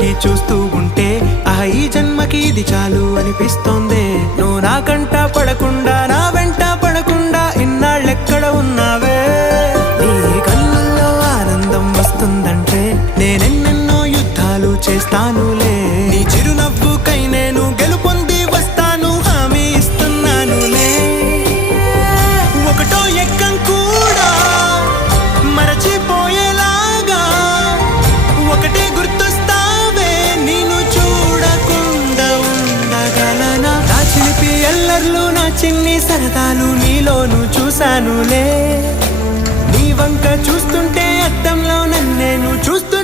పెట్టి చూస్తూ ఉంటే ఈ జన్మకి ఇది చాలు అనిపిస్తోంది. నువ్వు నా కంట పడకుండా నా వెంట పడకుండా ఇన్నాళ్ళెక్కడ ఉన్నావే. నీ కళ్ళల్లో ఆనందం వస్తుందంటే నేనెన్నెన్నో యుద్ధాలు చేస్తానులే. నీ చిరునవ్వుకై నేను గెలుపొంది వస్తాను హామీ ఇస్తున్నానులే. ఒకటో ఎక్కం కూడా మరచిపోయేలాగా ఒకటే గుర్తొస్తావే. నేను చూడకుండా ఉండగలనా? నా చిలిపి ఎల్లర్లు నా చిన్ని సరదాలు నీలోను చూశానులే. నీ వంక చూస్తుంటే అద్దంలో నన్నేను చూస్తూ